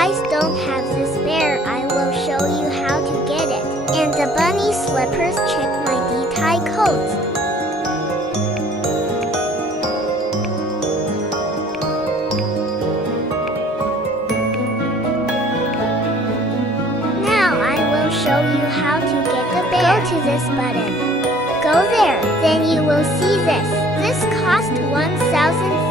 guys don't have this bear, I will show you how to get it. And the bunny slippers, check my Dti codes. Now I will show you how to get the bear. Go to this button. Go there, then you will see this. This cost 1,000